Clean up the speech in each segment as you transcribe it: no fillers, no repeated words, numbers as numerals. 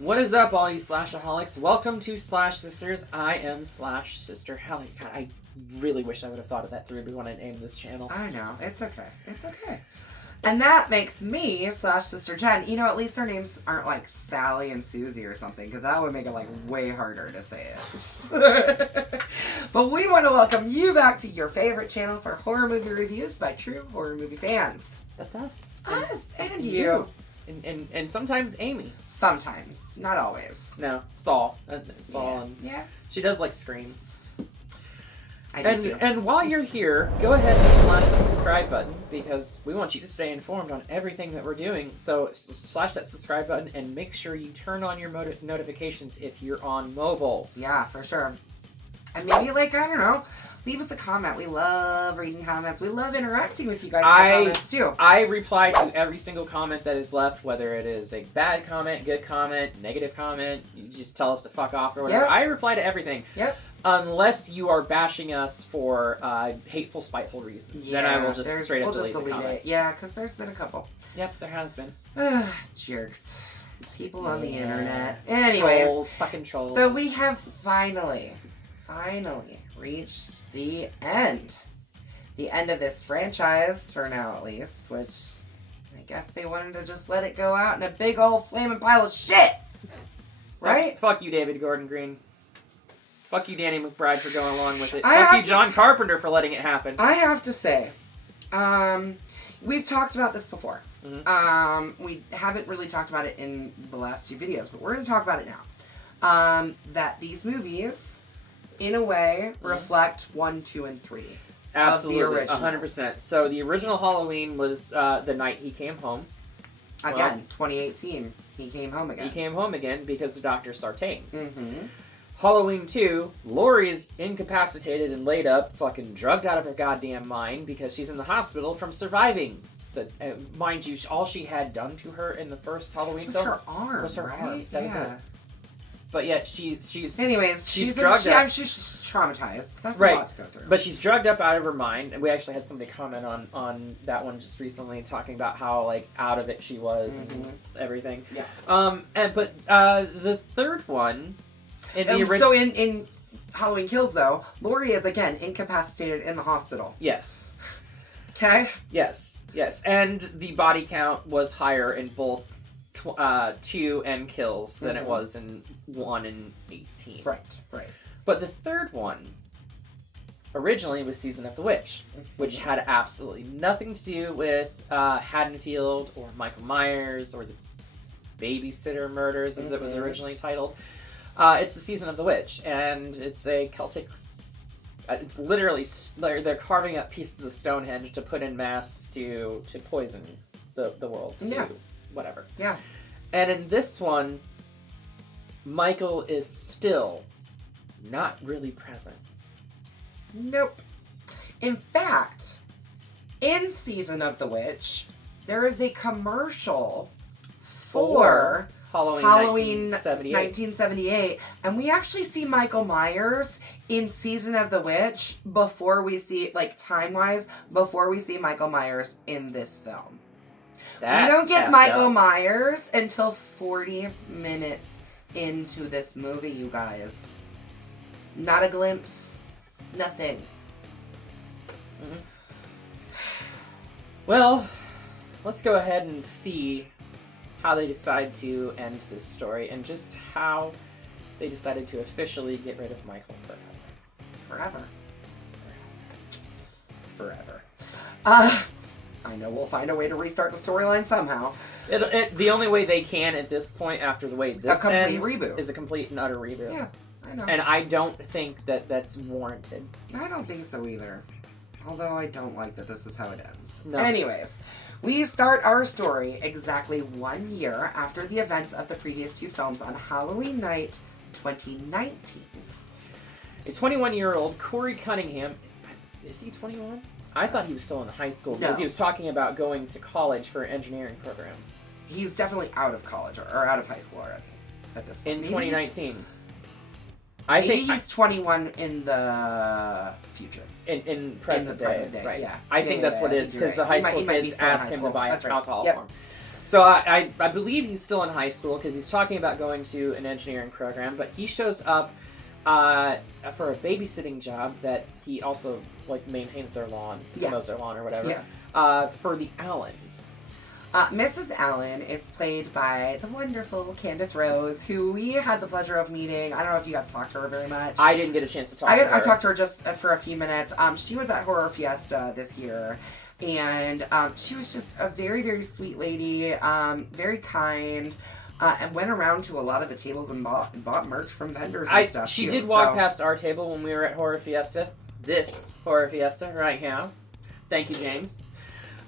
What is up, all you Slashaholics? Welcome to Slash Sisters. I am Slash Sister Hallie. God, I really wish I would have thought of that through when I named this channel. I know. It's okay. It's okay. And that makes me Slash Sister Jen. You know, at least our names aren't like Sally and Susie or something, because that would make it like way harder to say it. But we want to welcome you back to your favorite channel for horror movie reviews by true horror movie fans. That's us. Us and you. And sometimes Amy. Sometimes. Not always. No, Saul. Saul. Yeah. She does like scream. I do too. And while you're here, go ahead and slash that subscribe button, because we want you to stay informed on everything that we're doing. So slash that subscribe button and make sure you turn on your notifications if you're on mobile. Yeah, for sure. And maybe, like, I don't know, leave us a comment. We love reading comments. We love interacting with you guys in the comments, too. I reply to every single comment that is left, whether it is a bad comment, good comment, negative comment. You just tell us to fuck off or whatever. Yep. I reply to everything. Yep. Unless you are bashing us for hateful, spiteful reasons. Yeah, then I will just straight up delete the comment. it. Yeah, because there's been a couple. Yep, there has been. Jerks. People on the internet. Anyways. Trolls, fucking trolls. So we have finally reached the end. The end of this franchise, for now at least, which I guess they wanted to just let it go out in a big old flaming pile of shit. Right? Fuck you, David Gordon Green. Fuck you, Danny McBride, for going along with it. Fuck you, John Carpenter, for letting it happen. I have to say, we've talked about this before. Mm-hmm. We haven't really talked about it in the last two videos, but we're going to talk about it now. That these movies, in a way, reflect 1, 2, and 3. Absolutely, 100%. So the original Halloween was the night he came home. Again, 2018, he came home again. He came home again because of Dr. Sartain. Mm-hmm. Halloween 2, Laurie is incapacitated and laid up, fucking drugged out of her goddamn mind because she's in the hospital from surviving. Mind you, all she had done to her in the first Halloween film her arm, was her right? arm. That was it. But yet she's anyways, she's drugged up. She's just traumatized. That's right. A lot to go through. But she's drugged up out of her mind, and we actually had somebody comment on that one just recently, talking about how like out of it she was and everything. Yeah. But the third one. So in Halloween Kills, though, Laurie is, again, incapacitated in the hospital. Yes. Okay? Yes. And the body count was higher in both 2 and Kills than it was in 1 and 18. Right. But the third one originally was Season of the Witch, which had absolutely nothing to do with Haddonfield or Michael Myers or the Babysitter Murders, as it was originally titled. It's the Season of the Witch, and it's a Celtic... it's literally... They're carving up pieces of Stonehenge to put in masks to poison the world. Whatever. Yeah. And in this one, Michael is still not really present. Nope. In fact, in Season of the Witch, there is a commercial for... Halloween 1978. And we actually see Michael Myers in Season of the Witch before we see, like, time-wise, before we see Michael Myers in this film. We don't get Michael Myers until 40 minutes into this movie, you guys. Not a glimpse. Nothing. Mm-hmm. Well, let's go ahead and see how they decide to end this story, and just how they decided to officially get rid of Michael forever. I know we'll find a way to restart the storyline somehow. The only way they can at this point, after the way this ends, reboot. Is a complete and utter reboot. Yeah, I know. And I don't think that that's warranted. I don't think so either. Although I don't like that this is how it ends. No. Anyways, we start our story exactly 1 year after the events of the previous 2 films on Halloween night 2019. A 21-year-old Corey Cunningham, is he 21? I thought he was still in high school because he was talking about going to college for an engineering program. He's definitely out of college or out of high school already at this point. In 2019. I think he's 21 in the future. In present day, right? Yeah. I think that's what it is, because the high school kids asked him to buy alcohol for him. So I believe he's still in high school because he's talking about going to an engineering program, but he shows up for a babysitting job that he also like maintains their lawn, mows their lawn or whatever. For the Allens. Mrs. Allen is played by the wonderful Candace Rose, who we had the pleasure of meeting. I don't know if you got to talk to her very much. I didn't get a chance to talk to her. I talked to her just for a few minutes. She was at Horror Fiesta this year, and she was just a very, very sweet lady, very kind, and went around to a lot of the tables and bought merch from vendors and stuff. She did walk past our table when we were at Horror Fiesta. This Horror Fiesta right now. Thank you, James.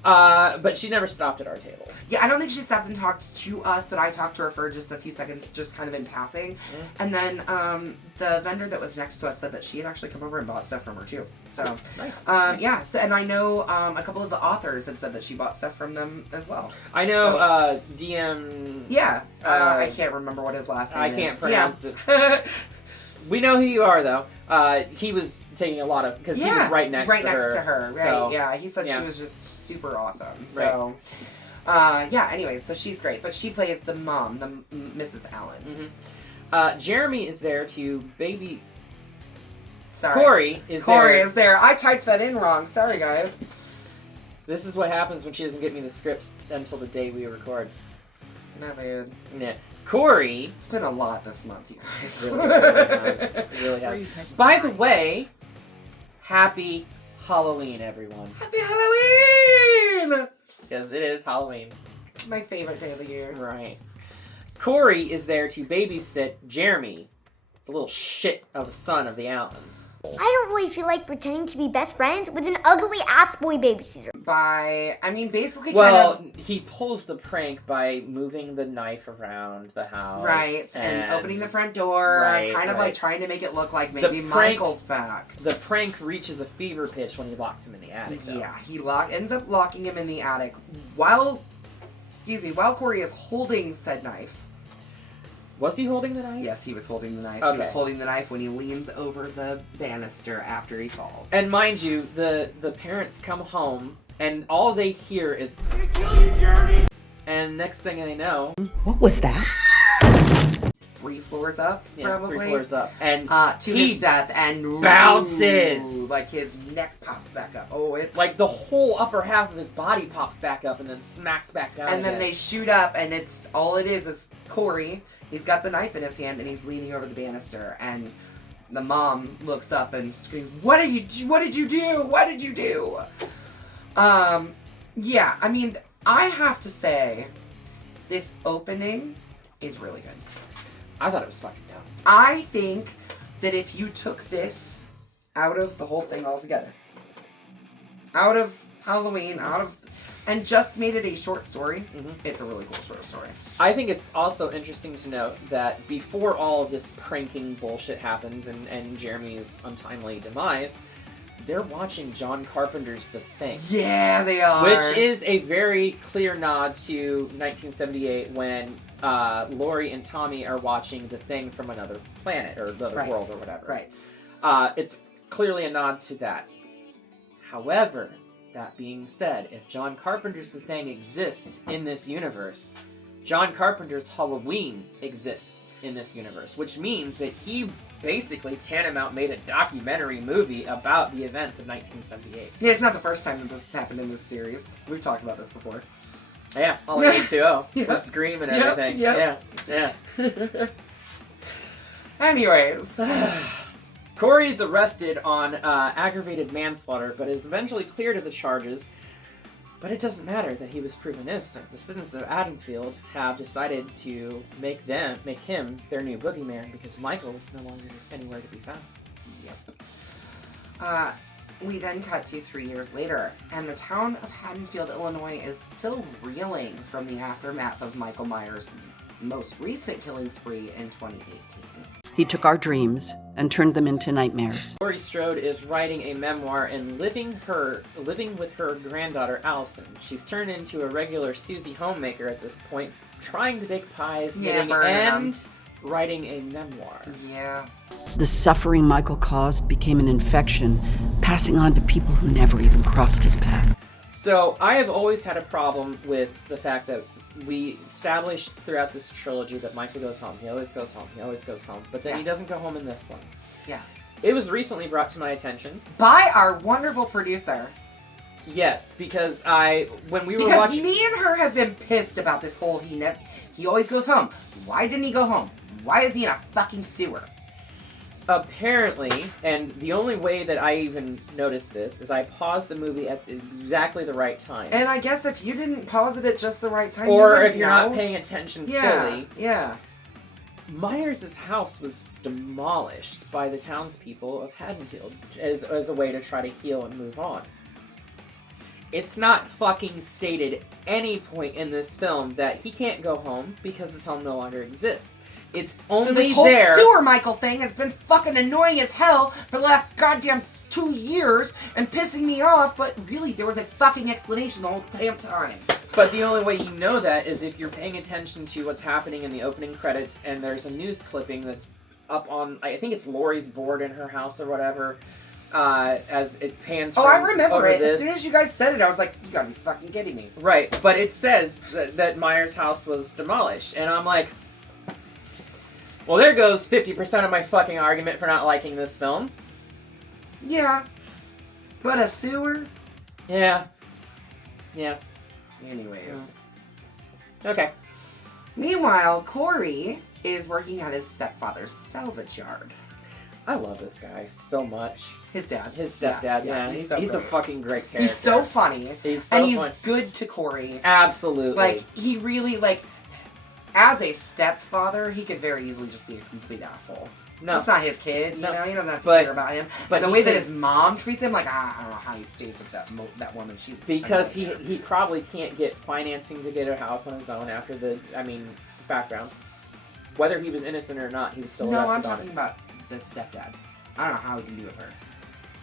But she never stopped at our table. Yeah, I don't think she stopped and talked to us, but I talked to her for just a few seconds, just kind of in passing. And then the vendor that was next to us said that she had actually come over and bought stuff from her too. So nice. Yeah, so, and I know a couple of the authors had said that she bought stuff from them as well. I know DM. Yeah, I can't remember what his last name is. I can't pronounce it. We know who you are, though. He was taking a lot of... Because he was right next to her. Right, so, yeah. He said she was just super awesome. So, yeah, anyway, so she's great. But she plays the mom, the Mrs. Allen. Jeremy is there to baby... Sorry. Corey is there. I typed that in wrong. Sorry, guys. This is what happens when she doesn't get me the scripts until the day we record. Not bad. Yeah. Corey... It's been a lot this month, you guys. It really has. By the way, happy Halloween, everyone. Happy Halloween! Because it is Halloween. My favorite day of the year. Right. Corey is there to babysit Jeremy, the little shit of a son of the Allens. I don't really feel like pretending to be best friends with an ugly-ass boy babysitter. Basically he pulls the prank by moving the knife around the house. Right, and opening the front door, like trying to make it look like maybe Michael's back. The prank reaches a fever pitch when he locks him in the attic, though. Yeah, he ends up locking him in the attic while Corey is holding said knife. Was he holding the knife? Yes, he was holding the knife. Okay. He was holding the knife when he leans over the banister after he falls. And mind you, the parents come home, and all they hear is, "I'm gonna kill you, Jeremy!" And next thing they know... What was that? 3 floors up, probably. 3 floors up. And to his death, and bounces! Like his neck pops back up. Oh, it's... Like the whole upper half of his body pops back up and then smacks back down And then they shoot up, and all it is Corey. He's got the knife in his hand, and he's leaning over the banister, and the mom looks up and screams, What did you do? What did you do? Yeah, I have to say, this opening is really good. I thought it was fucking dumb. I think that if you took this out of the whole thing altogether, out of Halloween, and just made it a short story, it's a really cool short story. I think it's also interesting to note that before all of this pranking bullshit happens and Jeremy's untimely demise, they're watching John Carpenter's The Thing. Yeah, they are. Which is a very clear nod to 1978 when Laurie and Tommy are watching The Thing from another planet or another world or whatever. Right. It's clearly a nod to that. However, that being said, if John Carpenter's The Thing exists in this universe, John Carpenter's Halloween exists in this universe, which means that he basically tantamount made a documentary movie about the events of 1978. Yeah, it's not the first time that this has happened in this series. We've talked about this before. Yeah, Halloween 2.0. The Scream and everything. Yeah. Anyways. Corey is arrested on aggravated manslaughter, but is eventually cleared of the charges. But it doesn't matter that he was proven innocent. The citizens of Haddonfield have decided to make him their new boogeyman because Michael is no longer anywhere to be found. Yep. We then cut to 3 years later, and the town of Haddonfield, Illinois is still reeling from the aftermath of Michael Myers' most recent killing spree in 2018. He took our dreams and turned them into nightmares. Laurie Strode is writing a memoir and living with her granddaughter Allison. She's turned into a regular Susie homemaker at this point, trying to bake pies, knitting, and writing a memoir. Yeah. The suffering Michael caused became an infection, passing on to people who never even crossed his path. So I have always had a problem with the fact that we established throughout this trilogy that Michael goes home. He always goes home. He always goes home. But then he doesn't go home in this one. Yeah. It was recently brought to my attention. By our wonderful producer. Yes, because when we were watching... me and her have been pissed about this whole he always goes home. Why didn't he go home? Why is he in a fucking sewer? Apparently, and the only way that I even noticed this is I paused the movie at exactly the right time. And I guess if you didn't pause it at just the right time, or if you're not paying attention fully. Yeah. Myers' house was demolished by the townspeople of Haddonfield as a way to try to heal and move on. It's not fucking stated any point in this film that he can't go home because his home no longer exists. It's only so this whole sewer Michael thing has been fucking annoying as hell for the last goddamn 2 years and pissing me off, but really there was a fucking explanation the whole damn time. But the only way you know that is if you're paying attention to what's happening in the opening credits and there's a news clipping that's up on, I think it's Laurie's board in her house or whatever, as it pans from I remember it. This. As soon as you guys said it, I was like, you gotta be fucking kidding me. Right, but it says that Myers' house was demolished, and I'm like, well, there goes 50% of my fucking argument for not liking this film. Yeah. But a sewer? Yeah. Anyways. Okay. Meanwhile, Corey is working at his stepfather's salvage yard. I love this guy so much. His dad. His stepdad, yeah. He's a fucking great character. He's so funny. He's good to Corey. Absolutely. Like, he really, as a stepfather, he could very easily just be a complete asshole. No. That's not his kid, you know? He doesn't have to care about him. But the way that his mom treats him, I don't know how he stays with that woman. She's because he probably can't get financing to get a house on his own after background. Whether he was innocent or not, he was still arrested. No, I'm talking about the stepdad. I don't know how he can be with her.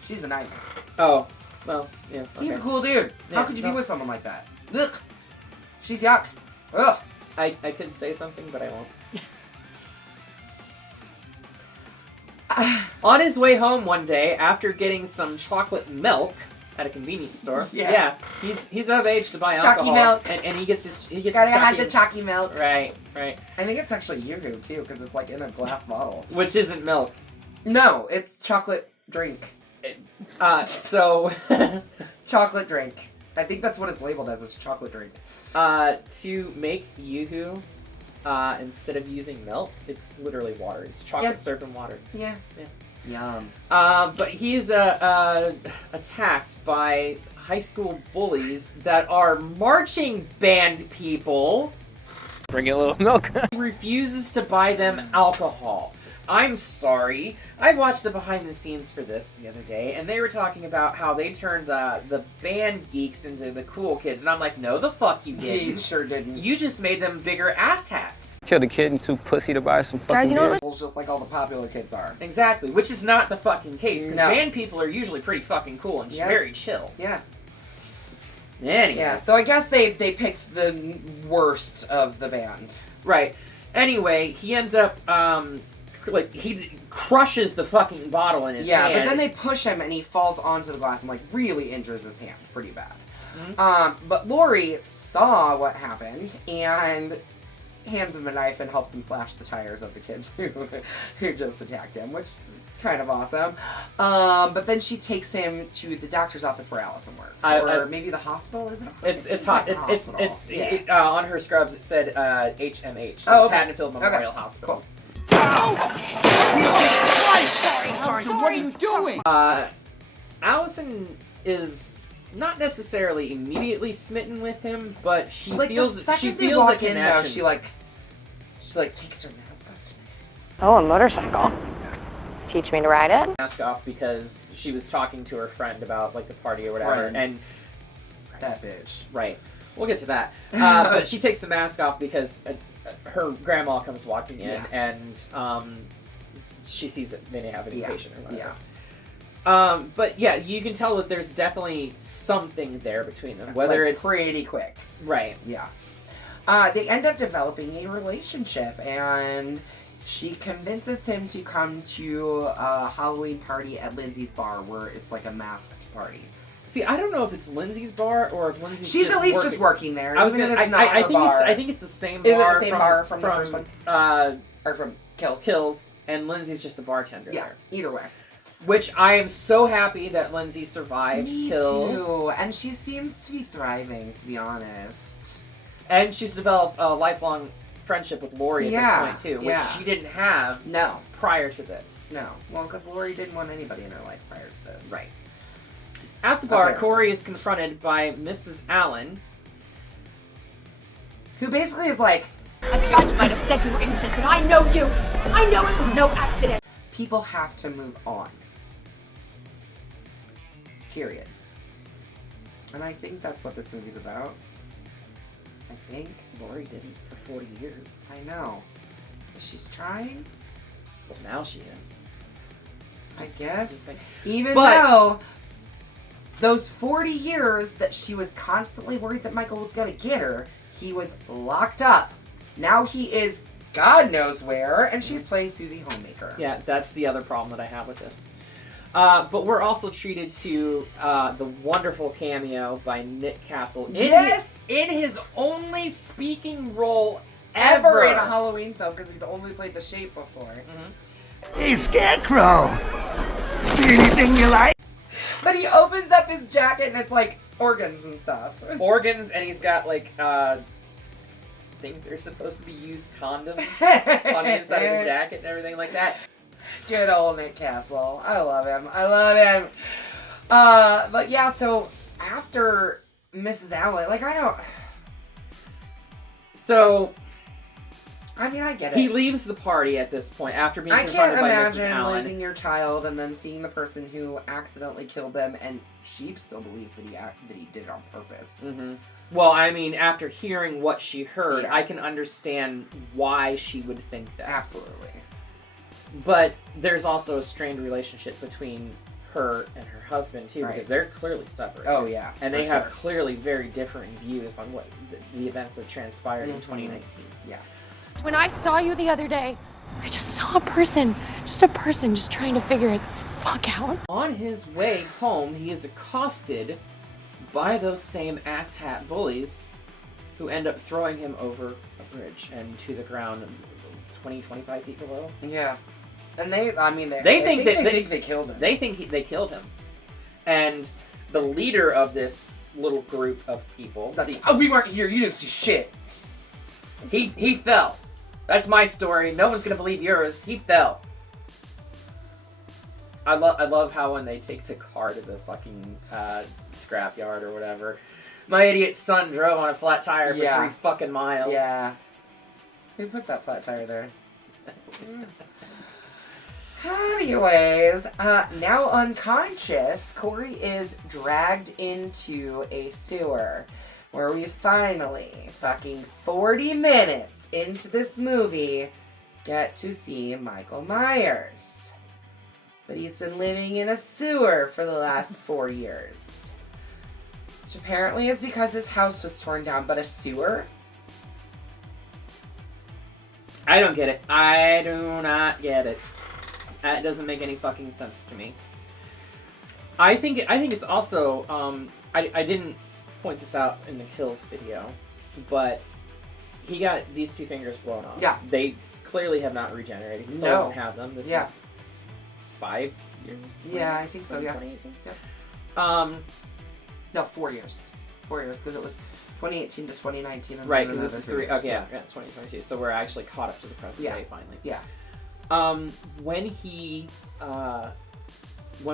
She's the nightmare. Oh, well, yeah. Okay. He's a cool dude. How could you be with someone like that? Ugh. She's yuck. Ugh. I could say something, but I won't. On his way home one day, after getting some chocolate milk at a convenience store, he's of age to buy alcohol. Chalky milk, and he gets gotta have the chalky milk. Right. I think it's actually Yoo-Hoo too, because it's in a glass bottle, which isn't milk. No, it's chocolate drink. Chocolate drink. I think that's what it's labeled as. It's chocolate drink. To make Yoo-Hoo, instead of using milk, it's literally water. It's chocolate served in water. Yeah. Yum. But he's attacked by high school bullies that are marching band people. Bring a little milk. He refuses to buy them alcohol. I'm sorry. I watched the behind the scenes for this the other day, and they were talking about how they turned the band geeks into the cool kids, and I'm like, no, the fuck you didn't. You sure didn't. You just made them bigger asshats. Killed a kid and too pussy to buy some fucking beer. Just like all the popular kids are. Exactly, which is not the fucking case, because No. band people are usually pretty fucking cool and very chill. Yeah. Anyway. Yeah, so I guess they picked the worst of the band. Right. Anyway, he ends up, he crushes the fucking bottle in his hand. Yeah, but then they push him and he falls onto the glass and, really injures his hand pretty bad. Mm-hmm. But Laurie saw what happened and hands him a knife and helps him slash the tires of the kids who just attacked him, which is kind of awesome. But then she takes him to the doctor's office where Allison works, or maybe the hospital. Is it? It's on her scrubs. It said HMH. So Haddonfield Memorial Hospital. Cool. Sorry, what are you doing? Allison is not necessarily immediately smitten with him, but she feels a connection. She takes her mask off. Oh, a motorcycle. Teach me to ride it? Mask off because she was talking to her friend about the party or whatever, and that bitch. Right. We'll get to that. But she takes the mask off because her grandma comes walking in, and she sees that they may have an patient or whatever. Yeah. But yeah, you can tell that there's definitely something there between them. Whether it's pretty quick. Right. Yeah. They end up developing a relationship, and she convinces him to come to a Halloween party at Lindsay's bar, where it's a masked party. See, I don't know if it's Lindsay's bar or if Lindsay's She's just at least working. just working there. I was even gonna, if it's not her bar. I think it's the same Is it bar. the same bar from the first one? Or from Kills. Kills, and Lindsay's just a bartender Yeah, there. either way. Which I am so happy that Lindsay survived Kills. Me too. And she seems to be thriving, to be honest. And she's developed a lifelong friendship with Laurie at this point too, which she didn't have prior to this. No. Well, because Laurie didn't want anybody in her life prior to this. Right. At the bar, Corey is confronted by Mrs. Allen, who basically is like, A judge might have said you were innocent, but I know you. I know it was no accident. people have to move on. Period. And I think that's what this movie's about. I think. Laurie didn't for 40 years. I know. But she's trying? Well, now she is. I guess. Just like, Even though those 40 years that she was constantly worried that Michael was going to get her, he was locked up. Now he is God knows where, and she's playing Susie Homemaker. yeah, that's the other problem that I have with this. But we're also treated to the wonderful cameo by Nick Castle in his only speaking role Ever in a Halloween film, because he's only played the Shape before. Mm-hmm. Hey, Scarecrow! See anything you like? But he opens up his jacket and it's like organs and stuff. Organs, and he's got like, I think they're supposed to be used condoms on the inside of the jacket and everything like that. Good old Nick Castle. I love him. I love him. But yeah, so after Mrs. Allen, like I don't... So... I mean, I get it. He leaves the party at this point after being I confronted can't by Mrs. imagine Allen. losing your child and then seeing the person who accidentally killed them, and she still believes that he did it on purpose. Mm-hmm. Well, I mean, after hearing what she heard, I can understand why she would think that. Absolutely. But there's also a strained relationship between her and her husband, too, because they're clearly separate. Oh, yeah. And they have clearly very differing views on what the events that transpired in 2019. Yeah. When I saw you the other day, I just saw a person just trying to figure it the fuck out. On his way home, he is accosted by those same asshat bullies who end up throwing him over a bridge and to the ground 20, 25 feet below. Yeah. And they think they killed him. They think they killed him. And the leader of this little group of people... we weren't here, you didn't see shit. He fell. That's my story. No one's gonna believe yours. He fell. I love how when they take the car to the fucking scrapyard or whatever, my idiot son drove on a flat tire for 3 fucking miles. Yeah. Who put that flat tire there? Anyways, now unconscious, Corey is dragged into a sewer. Where we finally, fucking 40 minutes into this movie, get to see Michael Myers. But he's been living in a sewer for the last 4 years. Which apparently is because his house was torn down, but a sewer? I don't get it. I do not get it. That doesn't make any fucking sense to me. I think it's also, I didn't point this out in the Kills video, but he got these 2 fingers blown off. Yeah. They clearly have not regenerated. He still doesn't have them. This is 5 years. Yeah, I think so, yeah. 2018. Yep. No, 4 years. 4 years, because it was 2018 to 2019. And right, because this is 3. Okay, yeah, 2022. So we're actually caught up to the present day finally. Yeah. When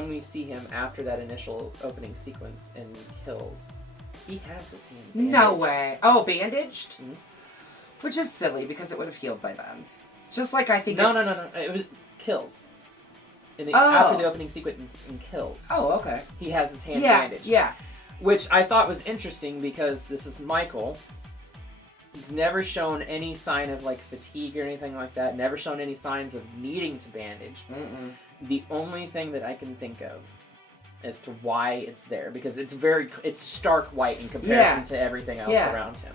we see him after that initial opening sequence in Kills, he has his hand bandaged. No way. Oh, bandaged? Mm-hmm. Which is silly, because it would have healed by then. Just like I think No. It was Kills. After the opening sequence in Kills. Oh, okay. He has his hand bandaged. Yeah. Which I thought was interesting, because this is Michael. He's never shown any sign of, like, fatigue or anything like that. Never shown any signs of needing to bandage. Mm-mm. The only thing that I can think of as to why it's there, because it's stark white in comparison to everything else around him,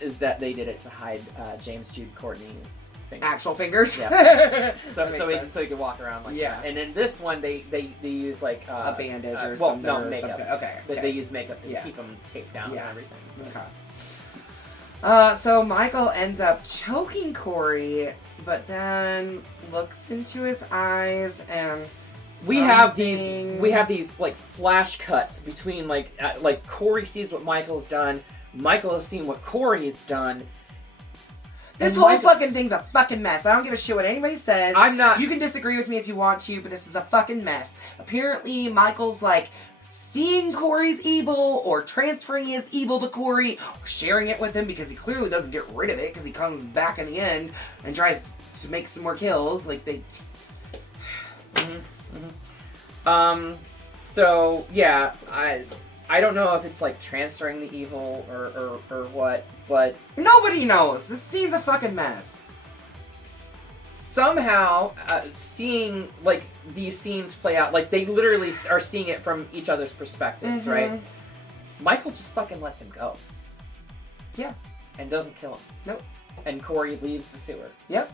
is that they did it to hide James Jude Courtney's fingers. Actual fingers. Yeah. so he could walk around like that. And in this one, they use like a bandage or well, something. no, or makeup. Something. Okay. They use makeup to keep them taped down and everything. Okay. So Michael ends up choking Corey, but then looks into his eyes and we have these like flash cuts between like Corey sees what Michael's done, Michael has seen what Corey has done. This whole fucking thing's a fucking mess. I don't give a shit what anybody says. You can disagree with me if you want to, but this is a fucking mess. Apparently, Michael's like seeing Corey's evil or transferring his evil to Corey or sharing it with him because he clearly doesn't get rid of it because he comes back in the end and tries to make some more kills. Like they. So yeah, I don't know if it's like transferring the evil or what, but nobody knows. This scene's a fucking mess. Somehow, seeing like these scenes play out, like they literally are seeing it from each other's perspectives, right? Michael just fucking lets him go. Yeah. And doesn't kill him. Nope. And Corey leaves the sewer. Yep.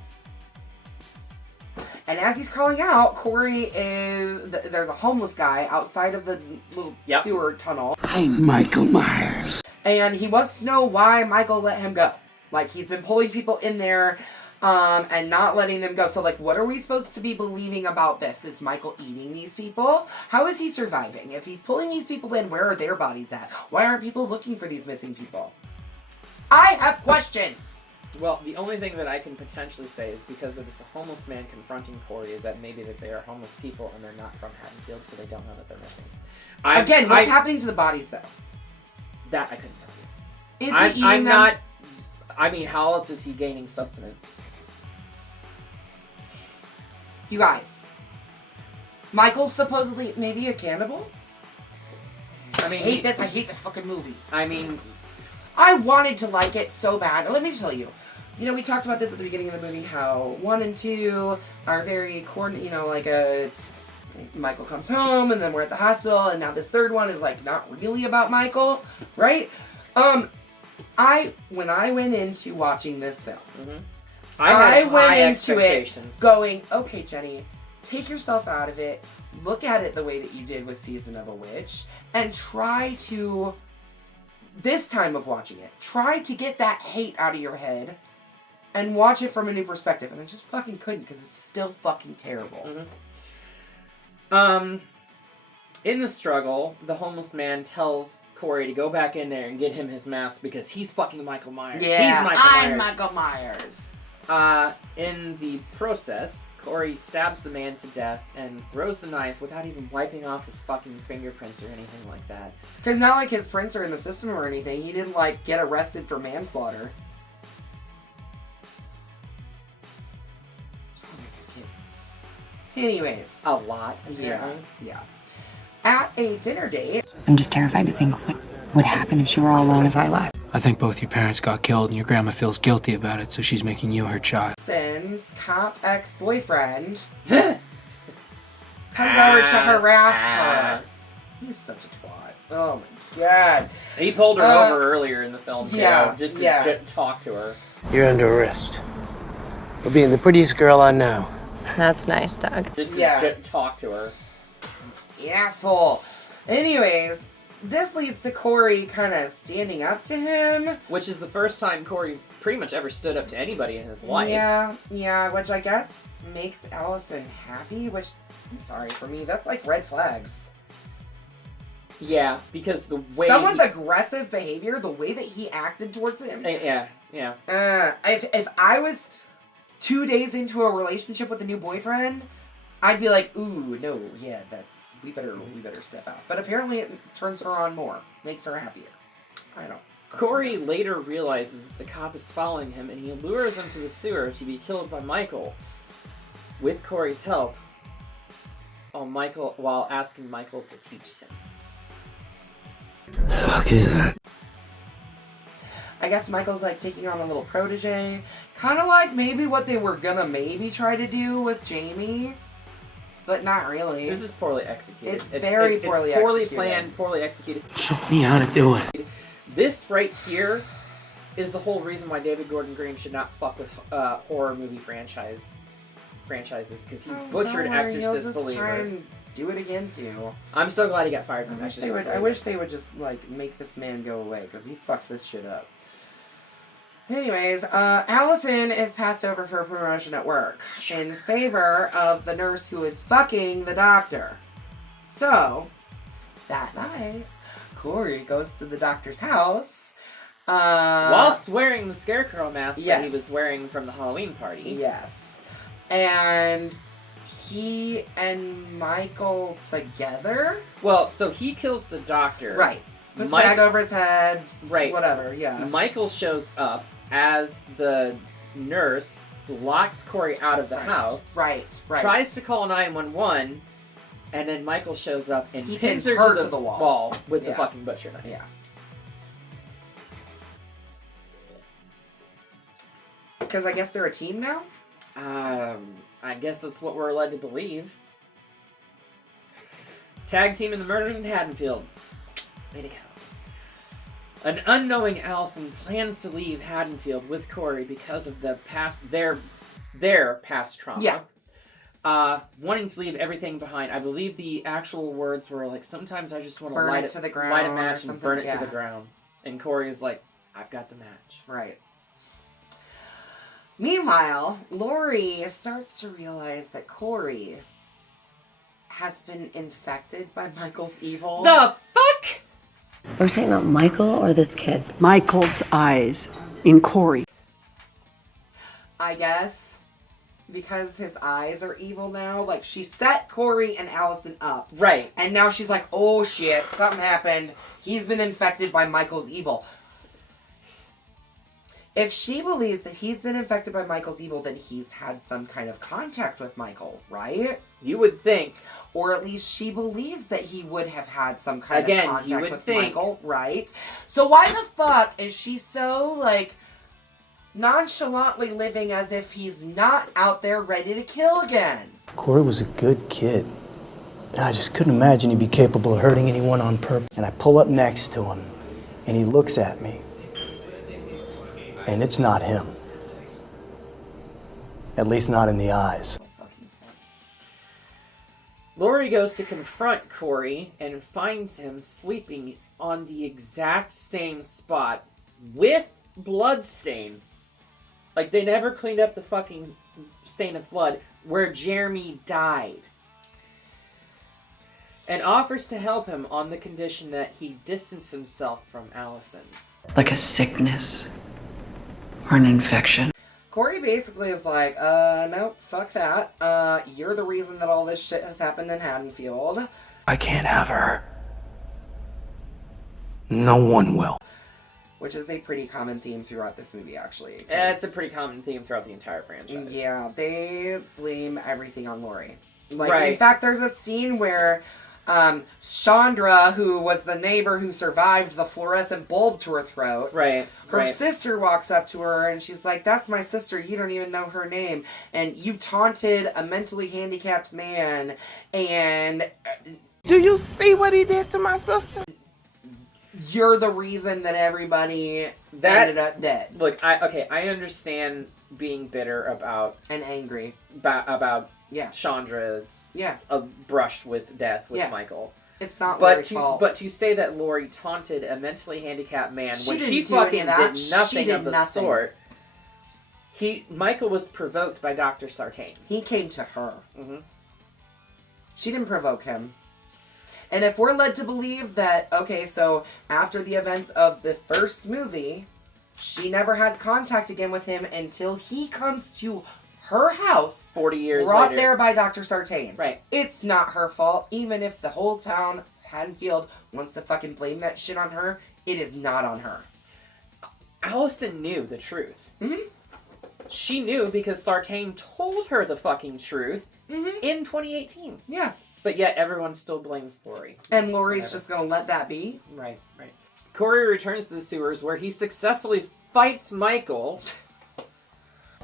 And as he's crawling out, Corey there's a homeless guy outside of the little sewer tunnel. I'm Michael Myers. And he wants to know why Michael let him go. Like, he's been pulling people in there, and not letting them go. So, like, what are we supposed to be believing about this? Is Michael eating these people? How is he surviving? If he's pulling these people in, where are their bodies at? Why aren't people looking for these missing people? I have questions! Well, the only thing that I can potentially say is because of this homeless man confronting Corey is that maybe that they are homeless people and they're not from Haddonfield, so they don't know that they're missing. Again, what's happening to the bodies, though? That I couldn't tell you. Is he eating them? I mean, how else is he gaining sustenance? You guys. Michael's supposedly maybe a cannibal? I mean, I hate this fucking movie. I mean, I wanted to like it so bad. Let me tell you. You know, we talked about this at the beginning of the movie, how 1 and 2 are very it's Michael comes home, and then we're at the hospital, and now this third one is, like, not really about Michael, right? When I went into watching this film, I went into it going, okay, Jenny, take yourself out of it, look at it the way that you did with Season of a Witch, and try to, this time of watching it, try to get that hate out of your head and watch it from a new perspective. And I just fucking couldn't because it's still fucking terrible. In the struggle, the homeless man tells Corey to go back in there and get him his mask because he's fucking Michael Myers. Yeah, I'm Michael Myers. In the process, Corey stabs the man to death and throws the knife without even wiping off his fucking fingerprints or anything like that. Because not like his prints are in the system or anything. He didn't, like, get arrested for manslaughter. What's wrong with this kid? Anyways. A lot, apparently. Yeah. At a dinner date. I'm just terrified to think what would happen if she were all alone if I left. I think both your parents got killed and your grandma feels guilty about it, so she's making you her child. Since cop ex-boyfriend comes over to harass her. He's such a twat. Oh my god. He pulled her over earlier in the film, just to talk to her. You're under arrest for being the prettiest girl I know. That's nice, Doug. Just to talk to her. Asshole. Anyways, this leads to Corey kind of standing up to him. Which is the first time Corey's pretty much ever stood up to anybody in his life. Yeah, which I guess makes Allison happy, which, I'm sorry, for me, that's like red flags. Yeah, because the way someone's aggressive behavior, the way that he acted towards him. Yeah. If I was 2 days into a relationship with a new boyfriend, I'd be like, ooh, no, yeah, we better step out. But apparently it turns her on more, makes her happier. I don't. Corey later realizes the cop is following him, and he lures him to the sewer to be killed by Michael, with Corey's help, while asking Michael to teach him. The fuck is that? I guess Michael's like taking on a little protege, kind of like maybe what they were gonna maybe try to do with Jamie. But not really. This is poorly executed. It's poorly executed. Planned, poorly executed. Show me how to do it. This right here is the whole reason why David Gordon Green should not fuck with horror movie franchises, because he butchered Exorcist Believer. Try and do it again too. I'm so glad he got fired from Exorcist Believer. I wish they would just like make this man go away because he fucked this shit up. Anyways, Allison is passed over for a promotion at work in favor of the nurse who is fucking the doctor. So, that night, Corey goes to the doctor's house. Whilst wearing the scarecrow mask yes. that he was wearing from the Halloween party. Yes. And he and Michael together? Well, so he kills the doctor. Right. Puts the bag over his head. Right. Whatever, yeah. Michael shows up as the nurse, locks Corey out of the house. Right. Tries to call 911, and then Michael shows up and he pins her to the wall with the fucking butcher knife. Yeah. Because I guess they're a team now? I guess that's what we're led to believe. Tag team in the murders in Haddonfield. Way to go. An unknowing Allison plans to leave Haddonfield with Corey because of the past their past trauma. Yeah. Wanting to leave everything behind. I believe the actual words were like, sometimes I just want to light it to the ground, light a match and burn it to the ground. And Corey is like, I've got the match. Right. Meanwhile, Laurie starts to realize that Corey has been infected by Michael's evil. The fuck? Are we talking about Michael or this kid? Michael's eyes in Corey. I guess because his eyes are evil now. Like, she set Corey and Allison up. Right. And now she's like, oh shit, something happened. He's been infected by Michael's evil. If she believes that he's been infected by Michael's evil, then he's had some kind of contact with Michael, right? You would think. Or at least she believes that he would have had some kind of contact with Michael, right? So why the fuck is she so, like, nonchalantly living as if he's not out there ready to kill again? Corey was a good kid. And I just couldn't imagine he'd be capable of hurting anyone on purpose. And I pull up next to him, and he looks at me. And it's not him. At least not in the eyes. Laurie goes to confront Corey and finds him sleeping on the exact same spot with blood stain. Like, they never cleaned up the fucking stain of blood where Jeremy died. And offers to help him on the condition that he distance himself from Allison. Like a sickness. Or an infection. Corey basically is like, nope, fuck that. You're the reason that all this shit has happened in Haddonfield. I can't have her. No one will. Which is a pretty common theme throughout this movie, actually. It's a pretty common theme throughout the entire franchise. Yeah, they blame everything on Laurie. Like, right. In fact, there's a scene where Chandra, who was the neighbor who survived the fluorescent bulb to her throat, right? Her sister walks up to her and she's like, "That's my sister. You don't even know her name, and you taunted a mentally handicapped man." And do you see what he did to my sister? You're the reason that everybody ended up dead. Look, I understand being bitter about and angry about Chandra's a brush with death with Michael. It's not Laurie's fault. But to say that Laurie taunted a mentally handicapped man when she do fucking that. did nothing of the sort. Michael was provoked by Dr. Sartain. He came to her. Mm-hmm. She didn't provoke him. And if we're led to believe that, okay, so after the events of the first movie, she never has contact again with him until he comes to her house 40 years brought later. there by Dr. Sartain. Right. It's not her fault. Even if the whole town, Haddonfield, wants to fucking blame that shit on her, it is not on her. Allison knew the truth. Mm-hmm. She knew because Sartain told her the fucking truth in 2018. Yeah. But yet everyone still blames Laurie. And Laurie's just gonna let that be? Right. Corey returns to the sewers where he successfully fights Michael.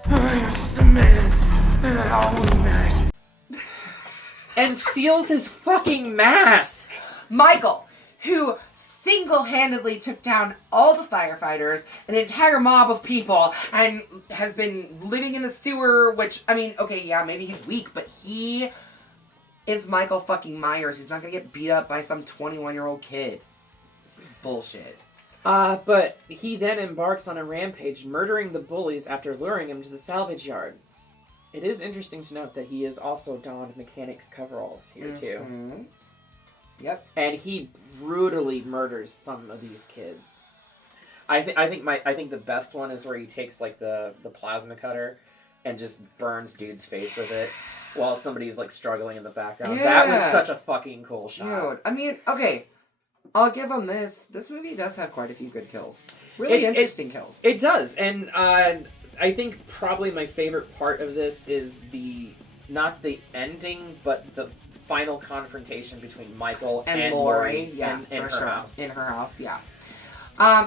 I'm just a man, and I always mask. And steals his fucking mask. Michael, who single-handedly took down all the firefighters, an entire mob of people, and has been living in a sewer, which, I mean, okay, yeah, maybe he's weak, but he is Michael fucking Myers. He's not gonna get beat up by some 21-year-old kid. This is bullshit. But he then embarks on a rampage, murdering the bullies after luring him to the salvage yard. It is interesting to note that he is also donned mechanics coveralls here, too. Yep. And he brutally murders some of these kids. I think the best one is where he takes, like, the plasma cutter and just burns dude's face with it while somebody's, like, struggling in the background. Yeah. That was such a fucking cool shot. Dude, I mean, okay, I'll give him this. This movie does have quite a few good kills. Really interesting kills. It does, and I think probably my favorite part of this is not the ending, but the final confrontation between Michael and Laurie yeah, in her house. In her house, yeah.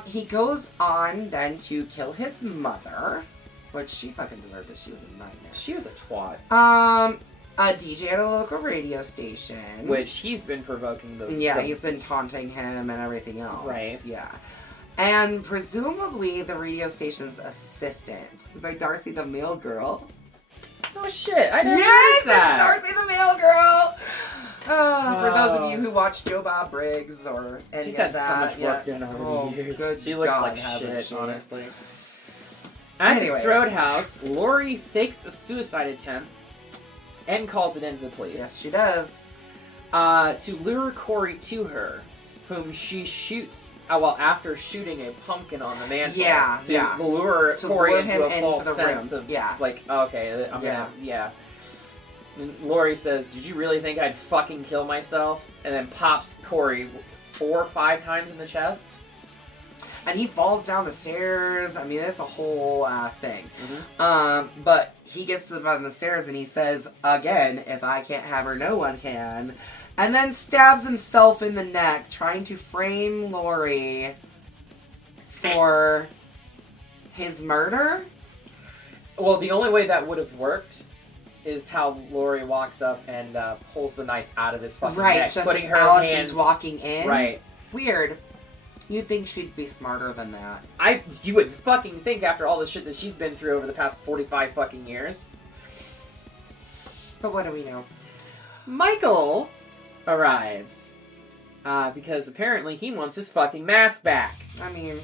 He goes on then to kill his mother, which she fucking deserved it. She was a nightmare. She was a twat. A DJ at a local radio station. Which he's been provoking the... Yeah, he's been taunting him and everything else. Right. Yeah. And presumably the radio station's assistant, by Darcy the Mail Girl. Oh shit, I didn't Yes, notice that! Darcy the Mail Girl! For those of you who watch Joe Bob Briggs or any She's of had that. so much work done over the years. Good She looks God, like hasn't shit, she? honestly. At the Strode house, Laurie fakes a suicide attempt and calls it in to the police. Yes, she does. To lure Corey to her, whom she shoots, after shooting a pumpkin on the mantle. To lure Corey into a false sense of, like, okay, I'm gonna, And Laurie says, "Did you really think I'd fucking kill myself?" And then pops Corey 4 or 5 times in the chest. And he falls down the stairs. I mean, it's a whole ass thing. But he gets to the bottom of the stairs and he says, again, if I can't have her, no one can. And then stabs himself in the neck, trying to frame Laurie for his murder. Well, the only way that would have worked is how Laurie walks up and pulls the knife out of his fucking neck, just putting as her Allison's hands walking in. Right. Weird. You'd think she'd be smarter than that. You would fucking think after all the shit that she's been through over the past 45 fucking years. But what do we know? Michael arrives. Because apparently he wants his fucking mask back. I mean,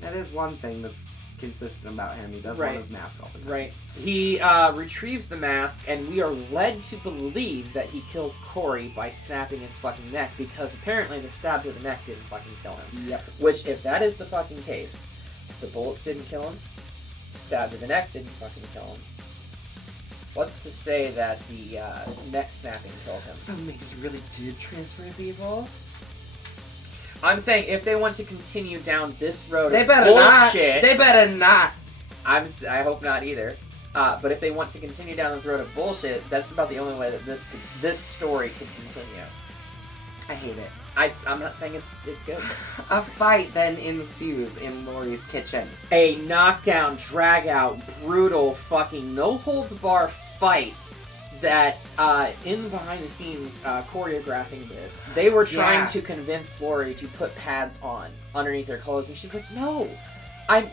that is one thing that's consistent about him. He does want his mask all the time. Right. He retrieves the mask, and we are led to believe that he kills Corey by snapping his fucking neck, because apparently the stab to the neck didn't fucking kill him. Yep. Which, if that is the fucking case, the bullets didn't kill him, the stab to the neck didn't fucking kill him. What's to say that the neck snapping killed him? So maybe he really did transfer his evil? I'm saying if they want to continue down this road They of better bullshit... not. They better not. I hope not either. But if they want to continue down this road of bullshit, that's about the only way that this story could continue. I hate it. I'm not saying it's good. A fight then ensues in Laurie's kitchen. A knockdown, drag-out, brutal, fucking no-holds-bar fight that, in behind the scenes, choreographing this, they were trying to convince Laurie to put pads on underneath her clothes, and she's like, no, I'm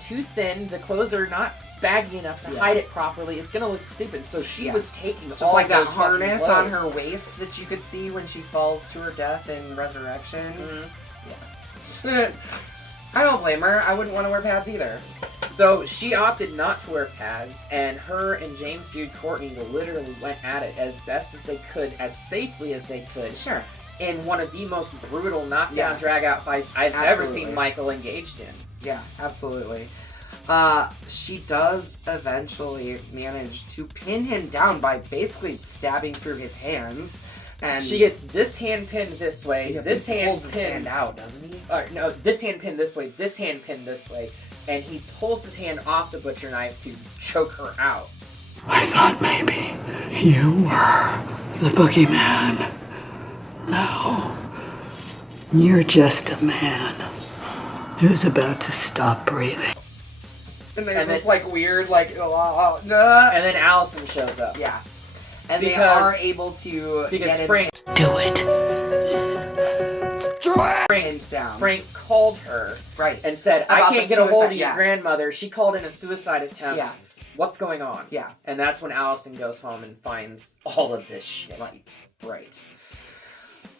too thin, the clothes are not baggy enough to hide it properly, it's gonna look stupid, so she was taking just all like that those harness fucking on clothes. her waist that you could see when she falls to her death in Resurrection. Yeah. I don't blame her. I wouldn't want to wear pads either. So she opted not to wear pads, and her and James Jude Courtney literally went at it as best as they could, as safely as they could. Sure. In one of the most brutal knockdown, drag-out fights I've ever seen Michael engaged in. Yeah, absolutely. She does eventually manage to pin him down by basically stabbing through his hands. And she gets this hand pinned this way, this hand pulls his pinned hand out, doesn't he? No, this hand pinned this way, this hand pinned this way, and he pulls his hand off the butcher knife to choke her out. I thought maybe you were the boogeyman. No, you're just a man who's about to stop breathing. And there's this like weird and then Allison shows up. Yeah. And they are able to get Frank it. Do it. Do Frank called her and said, I can't get a hold of your grandmother. She called in a suicide attempt. Yeah. What's going on? Yeah. And that's when Allison goes home and finds all of this shit. Right.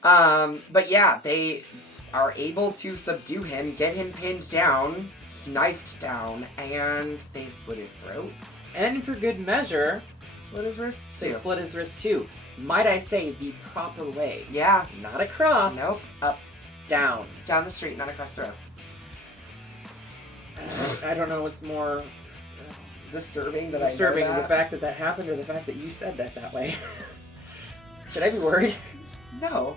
But yeah, they are able to subdue him, get him pinned down, knifed down, and they slit his throat. And for good measure, slit his wrists they too. slit his wrist too. Might I say, the proper way. Yeah. Not across. Nope. Up, down. Down the street, not across the road. I don't know what's more disturbing the fact that happened or the fact that you said that way. Should I be worried? No.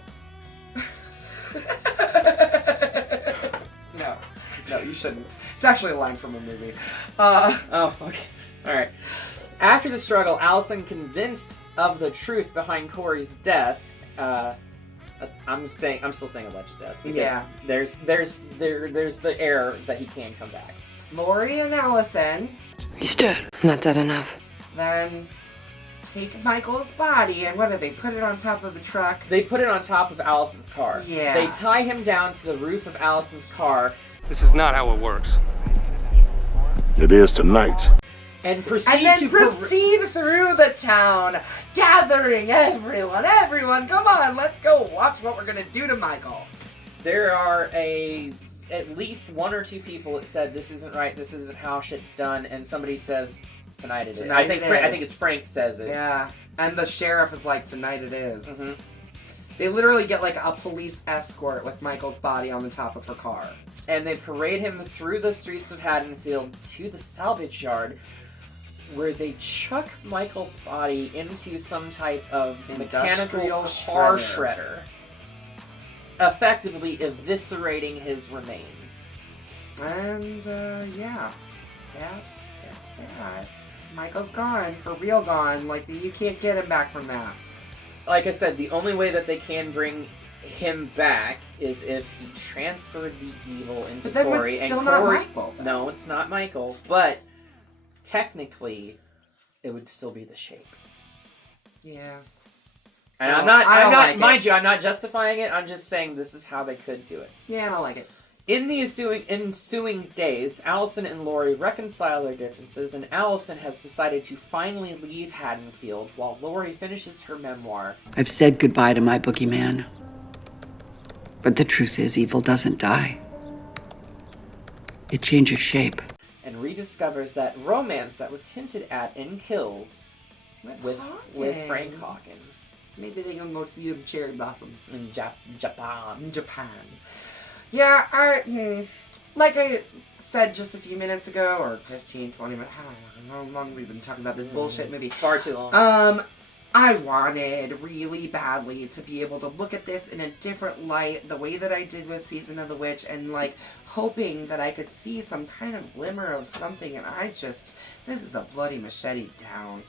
No, you shouldn't. It's actually a line from a movie. Oh, okay. Alright. After the struggle, Allison, convinced of the truth behind Corey's death, I'm still saying alleged death. Yeah. There's the error that he can come back. Laurie and Allison. He's dead. Not dead enough. Then take Michael's body and what did they put it on top of the truck? They put it on top of Allison's car. Yeah. They tie him down to the roof of Allison's car. This is not how it works. It is tonight. And proceed through the town, gathering everyone, come on, let's go watch what we're gonna do to Michael. There are at least one or two people that said this isn't right, this isn't how shit's done, and somebody says tonight it is. I think it's Frank says it. Yeah, and the sheriff is like, tonight it is. Mm-hmm. They literally get like a police escort with Michael's body on the top of her car. And they parade him through the streets of Haddonfield to the salvage yard, where they chuck Michael's body into some type of mechanical car shredder, effectively eviscerating his remains. And, yeah. That's that. Michael's gone. For real gone. Like, you can't get him back from that. Like I said, the only way that they can bring him back is if he transferred the evil into Corey. It's still not Michael. Though. No, it's not Michael. But technically, it would still be the shape. Yeah. And I'm not justifying it. I'm just saying this is how they could do it. Yeah, I don't like it. In the ensuing days, Allison and Laurie reconcile their differences, and Allison has decided to finally leave Haddonfield while Laurie finishes her memoir. I've said goodbye to my boogeyman. But the truth is, evil doesn't die. It changes shape. And rediscovers that romance that was hinted at in Kills with Frank Hawkins. Maybe they can go see the cherry blossoms. In Japan. Yeah, like I said just a few minutes ago, or 15, 20 minutes, I don't know how long we've been talking about this bullshit movie. Far too long. I wanted really badly to be able to look at this in a different light, the way that I did with Season of the Witch, and like hoping that I could see some kind of glimmer of something, and this is a bloody machete down.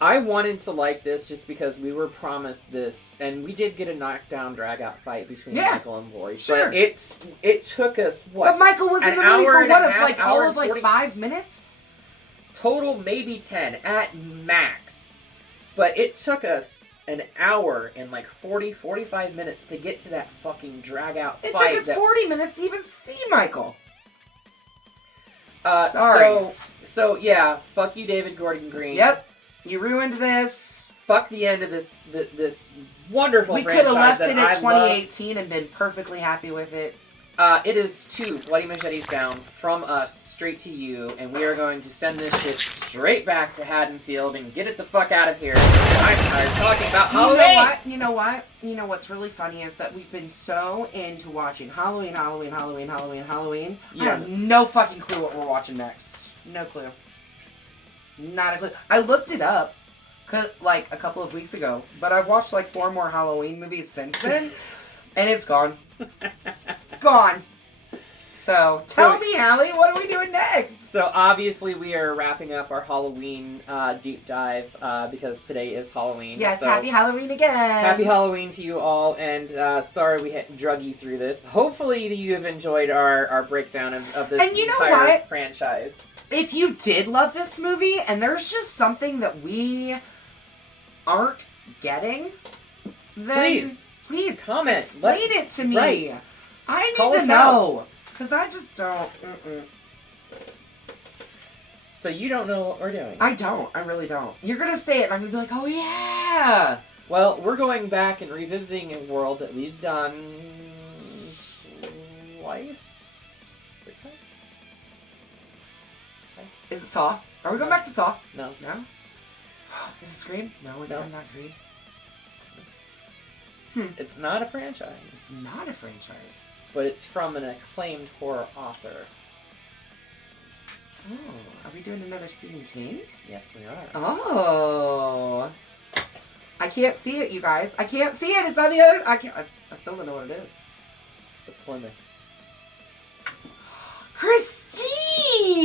I wanted to like this just because we were promised this, and we did get a knockdown, drag-out fight between Michael and Laurie. Sure. But it took us, what? But Michael was in the movie for what, all of 5 minutes? Total, maybe 10, at max. But it took us an hour and 45 minutes to get to that fucking drag-out fight. It took us 40 minutes to even see Michael. Sorry. So yeah, fuck you, David Gordon Green. Yep. You ruined this. Fuck the end of this wonderful franchise. We could have left it at 2018 and been perfectly happy with it. It is 2 Bloody Machetes down from us straight to you, and we are going to send this shit straight back to Haddonfield and get it the fuck out of here. I'm tired of talking about Halloween! You know what? You know what's really funny is that we've been so into watching Halloween. Yeah. I have no fucking clue what we're watching next. No clue. Not a clue. I looked it up a couple of weeks ago, but I've watched 4 more Halloween movies since then, and it's gone. Gone. So, tell me, Allie, what are we doing next? So, obviously, we are wrapping up our Halloween deep dive because today is Halloween. Yes, so happy Halloween again. Happy Halloween to you all, and sorry we drug you through this. Hopefully, you have enjoyed our breakdown of this entire franchise. If you did love this movie, and there's just something that we aren't getting, then please comment. Explain it to me. Right. I Call need to us know. Because I just don't. So you don't know what we're doing? I don't. I really don't. You're going to say it and I'm going to be like, oh yeah. Well, we're going back and revisiting a world that we've done twice? 3 times? Is it Saw? Are we going back to Saw? No. No? Is it Scream? No, we're not Scream. It's not a franchise. It's not a franchise. But it's from an acclaimed horror author. Oh, are we doing another Stephen King? Yes, we are. Oh. I can't see it, you guys. I can't see it. It's on the other... I still don't know what it is. The Plymouth. Christine!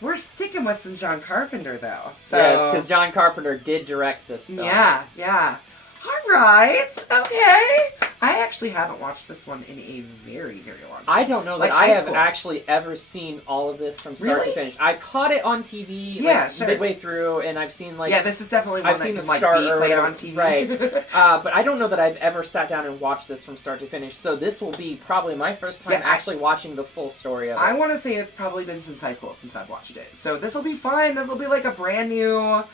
We're sticking with some John Carpenter, though. So. Yes, because John Carpenter did direct this film. Yeah, yeah. All right. Okay. I actually haven't watched this one in a very, very long time. I don't know that I have actually ever seen all of this from start to finish. I caught it on TV midway through, and I've seen yeah, this is definitely one I've that seen can the be played on TV. Right. But I don't know that I've ever sat down and watched this from start to finish, so this will be probably my first time actually watching the full story of it. I want to say it's probably been since high school since I've watched it. So this will be fun. This will be like a brand new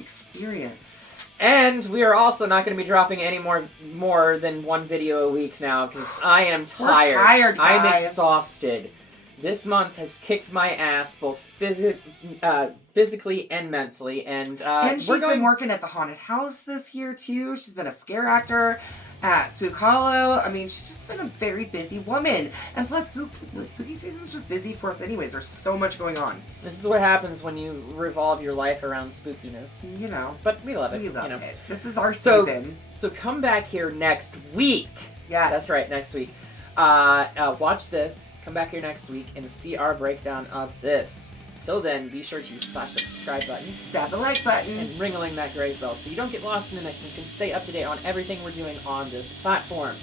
experience. And we are also not going to be dropping any more than one video a week now because I am tired. We're tired, guys. I'm exhausted. This month has kicked my ass both physically and mentally, and she's been working at the haunted house this year too. She's been a scare actor at Spook Hollow. I mean, she's just been a very busy woman. And plus, spooky season's just busy for us anyways. There's so much going on. This is what happens when you revolve your life around spookiness. You know. But we love it. We love it. This is our season. So come back here next week. Yes. That's right, next week. Watch this. Come back here next week and see our breakdown of this. Till then, be sure to smash that subscribe button, stab the like button, and ring-a-ling that gray bell so you don't get lost in the mix and can stay up to date on everything we're doing on this platform.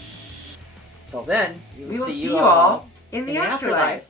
Till then, we will see you all in the afterlife.